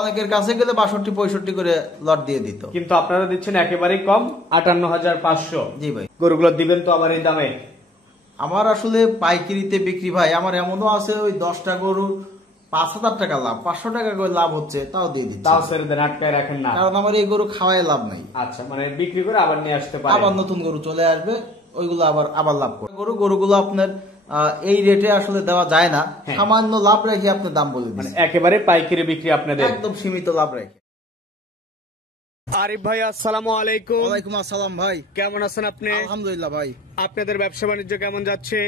অনেকের কাছে গেলে 62-65 করে লট দিয়ে দিত, কিন্তু আপনারা দিচ্ছেন একেবারেই কম 58,500। জি ভাই। গরুগুলো দিবেন তো আবার এই দামে? আমার আসলে পাইকারিতে বিক্রি ভাই, আমার এমনও আছে ওই 10টা গরু 5,000 টাকা লাভ, 500 টাকা করে লাভ হচ্ছে, তাও দিয়ে দিচ্ছি। তাও ছেড়ে দেন, আটকায় রাখেন না? কারণ আমার এই গরু খাওয়াই লাভ নাই। আচ্ছা, মানে বিক্রি করে আবার নিয়ে আসতে পারেন, আবার নতুন গরু চলে আসবে, ওইগুলো আবার লাভ করে। গরুগুলো আপনার এই রেটে আসলে দেওয়া যায় না, সামান্য লাভ রেখে আপনার দাম বলে দিচ্ছি, একেবারে পাইকারি বিক্রি আপনাদের, একদম সীমিত লাভ রেখে। আরিফ ভাই আসসালামু আলাইকুম। ওয়ালাইকুম আসসালাম ভাই, কেমন আছেন আপনি? আলহামদুলিল্লাহ ভাই। আপনাদের ব্যবসা বাণিজ্য কেমন যাচ্ছে?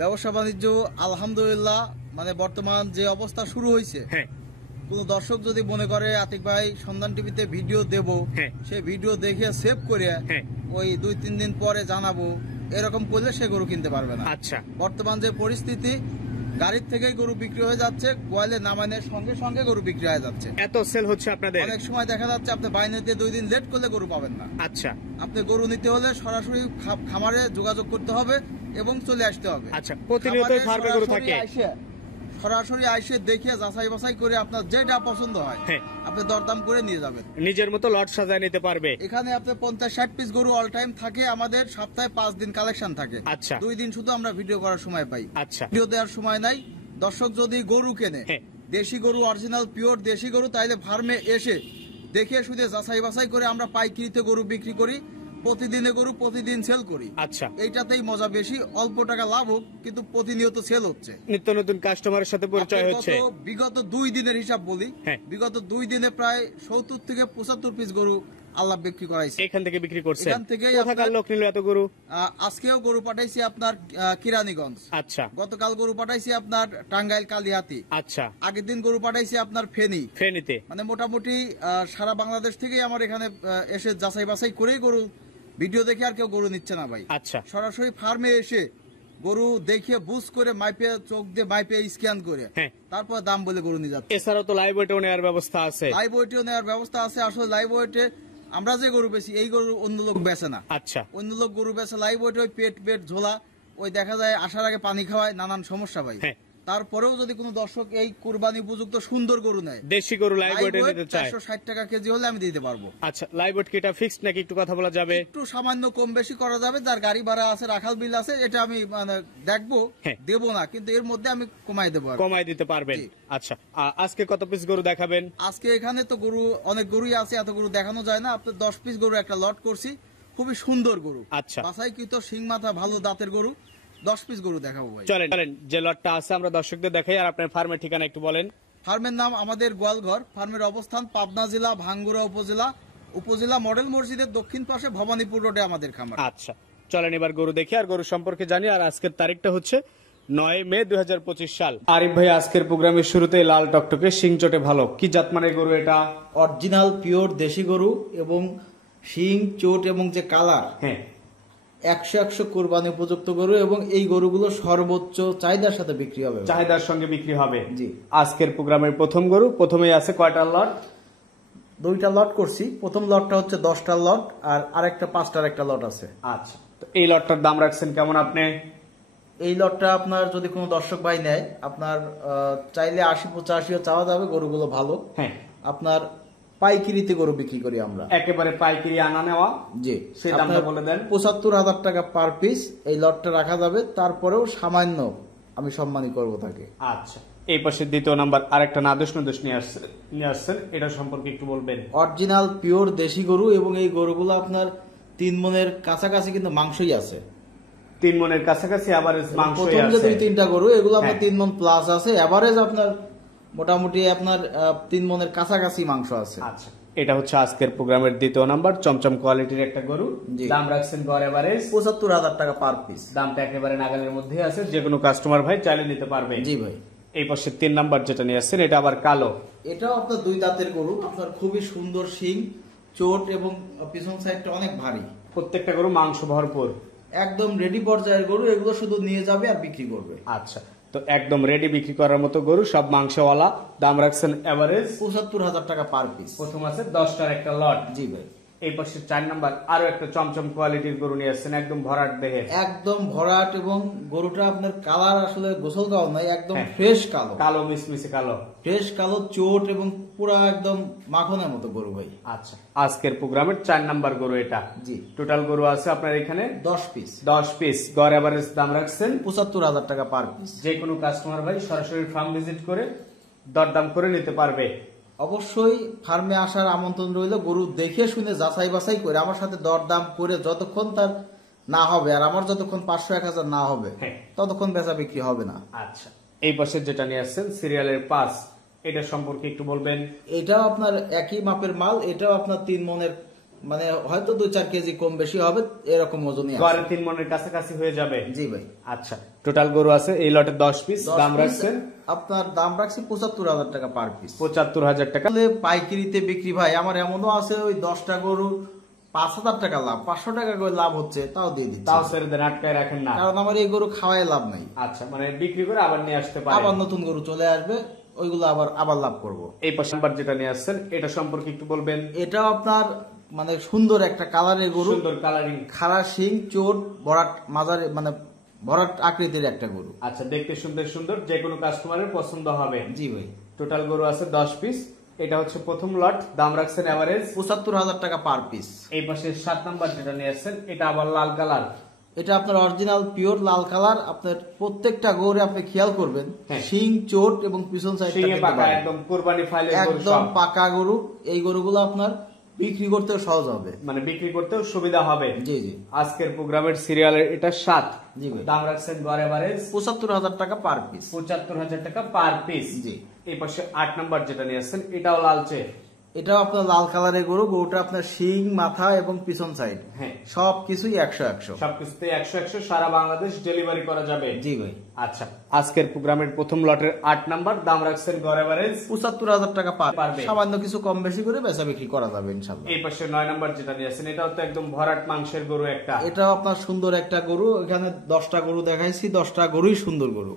ব্যবসা বাণিজ্য আলহামদুলিল্লাহ, মানে বর্তমান যে অবস্থা শুরু হয়েছে, কোন দর্শক যদি মনে করে আতিক ভাই সন্ধান টিভিতে ভিডিও দেব, সেই ভিডিও দেখে সেভ করে ওই 2-3 দিন পরে জানাবো, এরকম করলে সে গরু কিনতে পারবে না। আচ্ছা, বর্তমান যে পরিস্থিতি, গাড়ির থেকেই গরু বিক্রি হয়ে যাচ্ছে, গোয়ালে নামানোর সঙ্গে সঙ্গে গরু বিক্রি হয়ে যাচ্ছে, এত সেল হচ্ছে আপনাদের? অনেক সময় দেখা যাচ্ছে আপনি বাইনেতে 2 দিন লেট করলে গরু পাবেন না। আচ্ছা, আপনি গরু নিতে হলে সরাসরি খামারে যোগাযোগ করতে হবে এবং চলে আসতে হবে। আচ্ছা, প্রতিনিয়ত ফার্মে গরু থাকে, সরাসরি আইসে দেখে যাচাই বাছাই করে আপনার যেটা পছন্দ হয় আপনি দরদাম করে নিয়ে যাবেন, নিজের মতো লট সাজায় নিতে পারবে। এখানে আপনি 50-60 পিস গরু অল টাইম থাকে, আমাদের সপ্তাহে 5 দিন কালেকশন থাকে। আচ্ছা, 2 দিন শুধু আমরা ভিডিও করার সময় পাই। আচ্ছা, ভিডিও দেওয়ার সময় নাই। দর্শক যদি গরু কেনে, দেশি গরু, অরিজিনাল পিওর দেশি গরু, তাইলে ফার্মে এসে দেখে শুধু যাচাই বাছাই করে আমরা পাইকারিতে গরু বিক্রি করি, প্রতিদিনে গরু প্রতিদিন সেল করি। আচ্ছা, এইটাতেই মজা বেশি, অল্প টাকা লাভ হোক কিন্তু প্রতিনিয়ত সেল হচ্ছে, নিত্য নতুন কাস্টমারের সাথে পরিচয় হচ্ছে। বিগত 2 দিনের হিসাব বলি, বিগত 2 দিনে প্রায় 70-75 পিস গরু আল্লাহ বিক্রি করাইছে, এখান থেকে বিক্রি করছে। এখান থেকে কোথাকার লোক নিল এত গরু? আজকেও গরু পাঠাইছি আপনার কিরানীগঞ্জ, আচ্ছা, গতকাল গরু পাঠাইছি আপনার টাঙ্গাইল কালিহাতি, আচ্ছা, আগের দিন গরু পাঠাইছি আপনার ফেনীতে। মানে মোটামুটি সারা বাংলাদেশ থেকেই আমার এখানে এসে যাচাই বাছাই করেই গরু, ভিডিও দেখে আর কেউ গরু নিচ্ছে না ভাই। আচ্ছা, সরাসরি ফার্মে এসে গরু দেখে বুঝ করে মাইপে, চোখ দিয়ে মাইপে স্ক্যান করে তারপর দাম বলে গরু নিয়ে যাচ্ছে। এছাড়াও তো লাইভ ওয়েটও নেওয়ার ব্যবস্থা আছে? লাইভ ওয়েটও নেওয়ার ব্যবস্থা আছে। আসলে লাইভ ওয়েটে আমরা যে গরু বেশি, এই গরু অন্য লোক বেচে না। আচ্ছা, অন্য লোক গরু বেচে লাইভ ওয়েটে, ওই পেট ঝোলা, ওই দেখা যায় আসার আগে পানি খাওয়ায়, নানান সমস্যা ভাই। তারপরেও যদি কোনো দর্শক এই কুরবানি উপযুক্ত সুন্দর গরু নেয়, দেশি গরু লাইভ ওয়েটে নিতে চায়, 460 টাকা কেজি হলে আমি দিতে পারবো। আচ্ছা, লাইভ ওয়েট কি এটা ফিক্সড নাকি একটু কথা বলা যাবে? একটু সামান্য কম বেশি করা যাবে, যার গাড়ি ভাড়া আছে, রাখাল বিল আছে, এটা আমি মানে দেখবো, দেবো না, কিন্তু এর মধ্যে আমি কমাই দেবো, কমাই দিতে পারবেন। আচ্ছা, আজকে কত পিস গরু দেখাবেন? আজকে এখানে তো গরু অনেক গরুই আছে, এত গরু দেখানো যায় না। আপনার 10 পিস গরু একটা লট করছি, খুবই সুন্দর গরু। আচ্ছা, বাছাই কি তো শিং মাথা ভালো দাঁতের গরু, 10 পিস গরু দেখাবো ভাই। চলেন যে লটটা আছে আমরা দর্শকদের দেখাই, আর আপনার ফার্মের ঠিকানা একটু বলেন। ফার্মের নাম আমাদের গোয়ালঘর, ফার্মের অবস্থান পাবনা জেলা ভাঙ্গুড়া উপজেলা মডেল মসজিদের দক্ষিণ পাশে ভবানীপুর রোডে আমাদের খামার। আচ্ছা, চলেন এবার গরু দেখি আর গরু সম্পর্কে জানি। আর আজকের তারিখটা হচ্ছে 9 মে 2025 সাল। আরিফ ভাই, আজকের প্রোগ্রামের শুরুতে লাল টকটকে শিং চটে ভালো, কি জাতমানের গরু এটা? অরিজিনাল পিওর দেশি গরু, এবং শিং চোট এবং যে কালার, 100 কোরবানি উপযুক্ত গরু, এবং এই গরুগুলো সর্বোচ্চ চাহিদার সাথে বিক্রি হবে, চাহিদার সঙ্গে বিক্রি হবে। জি, আজকের প্রোগ্রামের প্রথম গরু, প্রথমেই আছে কয়টা লট? 2টা লট করছি। প্রথম লটটা হচ্ছে 10টা লট, আর আরেকটা 5টার একটা লট আছে। আচ্ছা, তো এই লটটার দাম রাখছেন কেমন আপনি? এই লটটা আপনার যদি কোনো দর্শক ভাই নেয়, আপনার চাইলে 80-85 চাওয়া যাবে, গরুগুলো ভালো। আপনার পাইকারিতে গরু বিক্রি করি আমরা, একেবারে পাইকারি আনা নেওয়া। জি, সেই দামটা বলে দেন। 75,000 টাকা পার পিস এই লটটা রাখা যাবে, তারপরেও সামান্য আমি সম্মানী করব তাকে। আচ্ছা, এই পাশে দ্বিতীয় নাম্বার আরেকটা নাদুস নিয়ে আসছেন, এটা সম্পর্কে একটু বলবেন। অরিজিনাল পিওর দেশি গরু, এবং এই গরুগুলো আপনার 3 মনের কাছাকাছি কিন্তু মাংসই আছে, 3 মনের কাছাকাছি এভারেজ মাংস আছে। প্রথম যে 2-3টা গরু, এগুলো আপনার 3 মন প্লাস আছে, এভারেজ আপনার মোটামুটি আপনার 3 মনের কাছাকাছি মাংস আছে। আচ্ছা, এটা হচ্ছে আজকের প্রোগ্রামের দ্বিতীয় নাম্বার, চমচম কোয়ালিটির একটা গরু। দাম রাখছেন গড় এভারেজ 75,000 টাকা পার পিস। দামটা একেবারে নাগালের মধ্যে আছে, যে কোনো কাস্টমার ভাই চাইলে নিতে পারবে। জি ভাই। এই পাশে 3 নাম্বার যেটা নিয়ে আসছেন, এটা আবার কালো। এটাও আপনার 2 দাঁতের গরু, আপনার খুবই সুন্দর শিং চোট, এবং পিছন সাইডটা অনেক ভারী। প্রত্যেকটা গরু মাংস ভরপুর, একদম রেডি পর্যায়ের গরু, এগুলো শুধু নিয়ে যাবে আর বিক্রি করবে। আচ্ছা, তো একদম রেডি বিক্রি করার মতো গরু, সব মাংসওয়ালা। দাম রাখছেন এভারেজ 75,000 টাকা পার পিস। প্রথম আছে 10টার একটা লট। জি ভাই। এই পাশে 4 নাম্বার আরো একটা চমচম কোয়ালিটির গরু নিয়ে আসছেন, একদম ভরাট দেহে, একদম ভরাট, এবং গরুটা আপনার কালার আসলে গোসল কালার নাই, একদম ফ্রেশ কালো, কালো মিসমিসে কালো, ফ্রেশ কালো চোট এবং পুরা একদম মাখনের মতো গরু ভাই। আচ্ছা, আজকের প্রোগ্রামের 4 নাম্বার গরু এটা। জি, টোটাল গরু আছে আপনার এখানে 10 পিস। 10 পিস। গড় এভারেজ দাম রাখছেন 75,000 টাকা পার পিস। যে কোনো কাস্টমার ভাই সরাসরি ফার্ম ভিজিট করে দরদাম করে নিতে পারবে। অবশ্যই ফার্মে আসার আমন্ত্রণ রইল, গরু দেখে শুনে যাচাই বাছাই করে আমার সাথে দরদাম করে যতক্ষণ তার না হবে, আর আমার যতক্ষণ 500-1000 না হবে ততক্ষণ বেচা বিক্রি হবে না। আচ্ছা, এই পাশে যেটা নিয়ে আসছেন সিরিয়ালের 5, এটা সম্পর্কে একটু বলবেন। এটাও আপনার একই মাপের মাল, এটাও আপনার 3 মনের, মানে হয়তো 2-4 কেজি কম বেশি হবে এরকম ওজনই আছে। গড়ে 3 মনের কাছাকাছি হয়ে যাবে। জি ভাই। আচ্ছা, টোটাল গরু আছে এই লটে 10 পিস। দাম রাখছেন আপনার দাম রাখছি 75,000 টাকা পার পিস। 75,000 টাকা। পাইকারিতে বিক্রি ভাই আমার এমনও আছে ওই 10টা গরু 5,000 টাকা লাভ, 500 টাকা করে লাভ হচ্ছে, তাও দিয়ে দিচ্ছি। তাও ছেড়ে দেন, আটকায় রাখেন না, কারণ আমার এই গরু খাওয়ায় লাভ নাই। আচ্ছা, মানে বিক্রি করে আবার নিয়ে আসতে পারে, আবার নতুন গরু চলে আসবে, ওইগুলো আবার লাভ করব। এই পাশে নাম্বার যেটা নিয়ে আসছেন এটা সম্পর্কে একটু বলবেন। এটাও আপনার মানে সুন্দর একটা কালারের গরু, সুন্দর কালারিং, খাড়া শিং, চোট, ভরাট মাজারে, মানে ভরাট আকৃতির একটা গরু। আচ্ছা, দেখতে সুন্দর সুন্দর, যে কোনো কাস্টমারের পছন্দ হবে। জি ভাই। টোটাল গরু আছে 10 পিস। এটা হচ্ছে প্রথম লট, দাম রাখছেন এভারেজ 75,000 টাকা পার পিস। এই পাশে 7 নাম্বার যেটা নিয়ে আসছেন এটা আবার লাল কালার। এটা আপনার অরিজিনাল পিওর লাল কালার। আপনার প্রত্যেকটা গরু আপনি খেয়াল করবেন, হ্যাঁ, শিং, চোট এবং পিছন শিঙে পাকা, একদম কুরবানি ফাইলের গরু, একদম পাকা গরু। এই গরুগুলো আপনার বিক্রি করতেও সহজ হবে, মানে বিক্রি করতেও সুবিধা হবে। জি জি। আজকের প্রোগ্রামের সিরিয়ালের এটা 7। জি ভাই। দাম রাখছেন গড় এভারেজ 75,000 টাকা পার পিস। 75,000 টাকা পার পিস। জি। এই পাশে 8 নাম্বার যেটা নিয়ে আসছেন এটাও লালচে। এটাও আপনার লাল কালারের গরু। গরুটা আপনার শিং, মাথা এবং পিছন সাইড, হ্যাঁ, সবকিছুই 100-100, সবকিছুতে 100-100, সারা বাংলাদেশ ডেলিভারি করা যাবে। জি ভাই। আচ্ছা, আজকের প্রোগ্রামের প্রথম লটের 8 নাম্বার, দাম রাখছেন গড় এভারেজ 75,000 টাকা পারবে। সামান্য কিছু কম বেশি করে বেচা বিক্রি করা যাবে ইনশাল্লাহ। এই পাশে 9 নাম্বার যেটা নিয়ে আসছেন এটাও তো একদম ভরাট মাংসের গরু একটা। এটাও আপনার সুন্দর একটা গরু। এখানে 10টা গরু দেখাইছি, 10টা গরুই সুন্দর গরু,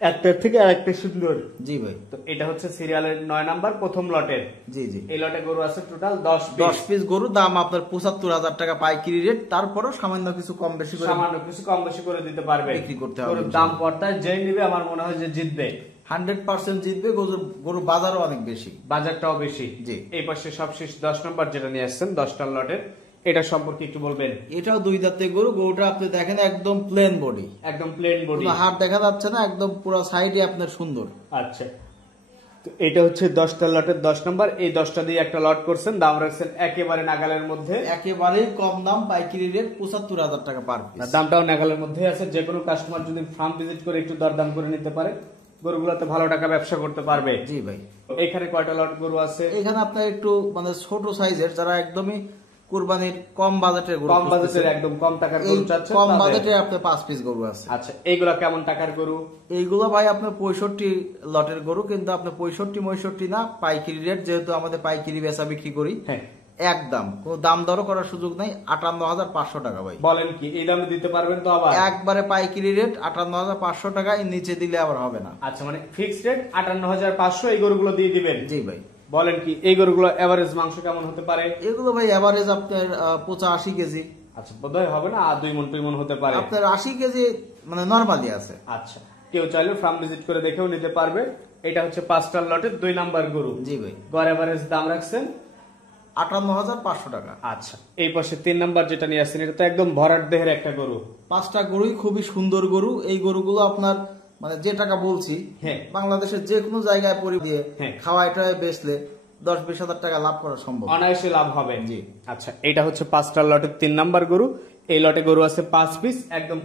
একটার থেকে আরেকটা সুন্দর। জি ভাই। তো এটা হচ্ছে সিরিয়ালের 9 নাম্বার প্রথম লটের। জি জি। এই লটে গরু আছে টোটাল 10 পিস গরু। দাম আপনার 75,000 টাকা পাইকারি রেট। তারপরও সামান্য কিছু কম বেশি করে, সামান্য কিছু কম বেশি করে দিতে পারবে, বিক্রি করতে হবে। গরুর দাম পড়তায় যেই নিবে আমার মনে হয় যে জিতবে, 100% জিতবে। গরু বাজারও অনেক বেশি, বাজারটাও বেশি। জি। এই পাশে সবশেষ 10 নাম্বার যেটা নিয়ে আসছেন 10টা লটের, এটা সম্পর্কে একটু বলবেন। এটাও 2 দাঁতের গরু। গরুটা আপনি দেখেন একদম প্লেন বডি, একদম প্লেন বডি, হাড় দেখা যাচ্ছে না, একদম পুরো সাইডে আপনার সুন্দর। আচ্ছা, তো এটা হচ্ছে 10টা লটের 10 নাম্বার। এই 10টা দিয়ে একটা লট করছেন, দাম রাখছেন একেবারে নাগালের মধ্যে, একেবারেই কম দাম, পাইকারি রেট 75,000 টাকা পার পিস। দামটাও নাগালের মধ্যে আছে। যে কোনো কাস্টমার যদি ফার্ম ভিজিট করে একটু দরদাম করে নিতে পারে, গরুগুলোতে ভালো টাকা ব্যবসা করতে পারবে। জি ভাই। এখানে কয়টা লট গরু আছে? এখানে আপনার একটু মানে ছোট সাইজের, যারা একদমই কুরবানির কম বাজেটের গরু, কম বাজেটের একদম কম টাকার গরু চাচ্ছেন, কম বাজেটে আপনার 5 পিস গরু আছে। আচ্ছা, এইগুলা কেমন টাকার গরু? এইগুলো ভাই আপনার 65 লটের গরু, কিন্তু আপনার 65-65 না, পাইকারি রেট। যেহেতু আমাদের পাইকারি বেচা বিক্রি করি, হ্যাঁ, একদম কোনো দাম দরও করার সুযোগ নাই। 58,500 টাকা ভাই। বলেন কি, এই দামে দিতে পারবেন তো? আবার একবারে পাইকারি রেট 58,500 টাকা, এর নিচে দিলে আবার হবে না। আচ্ছা, মানে ফিক্সড রেট 58,500, এই গরুগুলো দিয়ে দিবেন? জি ভাই। বলেন কি, এই গরুগুলো এভারেজ মাংস কেমন হতে পারে? এগুলো ভাই এভারেজ আপনার 85 কেজি। আচ্ছা, বোধহয় হবে না, আর 2 মণ 2 মণ হতে পারে। আপনার 80 কেজি মানে নরমালি আছে। আচ্ছা, কেউ চাইলে ফার্ম ভিজিট করে দেখেও নিতে পারবে। এটা হচ্ছে 5টা লটের 2 নাম্বার গরু। জি ভাই। গড় এভারেজ দাম রাখছেন 58,500 টাকা। আচ্ছা, এই পাশে 3 নাম্বার যেটা নিয়ে আসছেন এটা তো একদম ভরাট দেহের একটা গরু। 5টা গরুই খুবই সুন্দর গরু। এই গরুগুলো আপনার মানে যে টাকা বলছি, হ্যাঁ, বাংলাদেশের যে কোনো জায়গায় পরি দিয়ে হ্যাঁ, খাওয়াইটা বেচলে 10-20 হাজার টাকা লাভ করা সম্ভব, অনায়াসে লাভ হবে। জি। আচ্ছা, এটা হচ্ছে 5টা লটের 3 নাম্বার গরু। এই লটে গরু আছে 5 পিস, একদম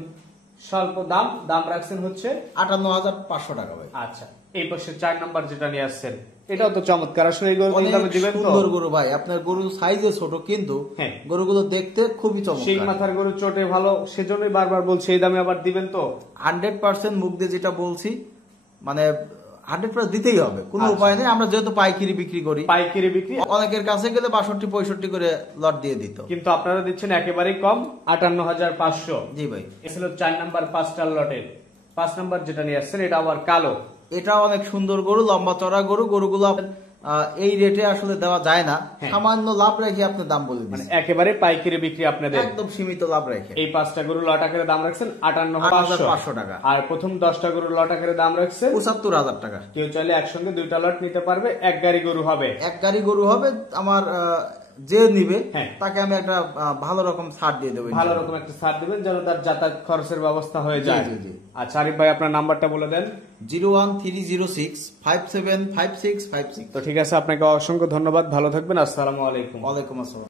স্বল্প দাম। দাম রাখছেন হচ্ছে 58,500 টাকা ভাই। আচ্ছা, এই পাশে 4 নাম্বার যেটা নিয়ে আসছেন এটাও তো চমৎকার। আসলে এই গরু অনেক দামে দিবেন তো? সুন্দর গরু ভাই। আপনার গরু সাইজে ছোট, কিন্তু হ্যাঁ, গরুগুলো দেখতে খুবই শিং চমৎকার। মাথার গরু, চোটে ভালো, সেজন্যই বারবার বলছি এই দামে আবার দিবেন তো? 100% মুখ দিয়ে যেটা বলছি, মানে 100% দিতেই হবে, কোনো আচ্ছা, উপায় নেই। আমরা যেহেতু পাইকারি বিক্রি করি, পাইকারি বিক্রি, অনেকের কাছে গেলে 62-65 করে লট দিয়ে দিত, কিন্তু আপনারা দিচ্ছেন একেবারেই কম, 58,500। জি ভাই। এ ছিল 4 নাম্বার 5টা লটের। 5 নাম্বার যেটা নিয়ে আসছেন এটা আবার কালো। এটা অনেক সুন্দর গরু, লম্বা চড়া গরু। গরুগুলো এই রেটে আসলে দেওয়া যায় না, সামান্য লাভ রেখে আপনি দাম বলে দিন, মানে একেবারে পাইকারি বিক্রি আপনাদের, একদম সীমিত লাভ রেখে। এই 5টা গরু লট আকারে দাম রাখছেন 58,500 টাকা, আর প্রথম 10টা গরু লট আকারে দাম রাখছেন 75,000 টাকা। কেউ চাইলে একসঙ্গে 2টা লট নিতে পারবে, এক গাড়ি গরু হবে, এক গাড়ি গরু হবে। আমার যে নিবে তাকে আমি একটা ভালো রকম ছাড় দিয়ে দেবো, ভালো রকম একটা ছাড় দিবেন যেন তার যাতায়াত খরচের ব্যবস্থা হয়ে যায়। আচ্ছা আরিফ ভাই আপনার নাম্বারটা বলে দেন। 01306575656। তো ঠিক আছে, আপনাকে অসংখ্য ধন্যবাদ, ভালো থাকবেন, আসসালামু আলাইকুম। ওয়ালাইকুম আসসালাম।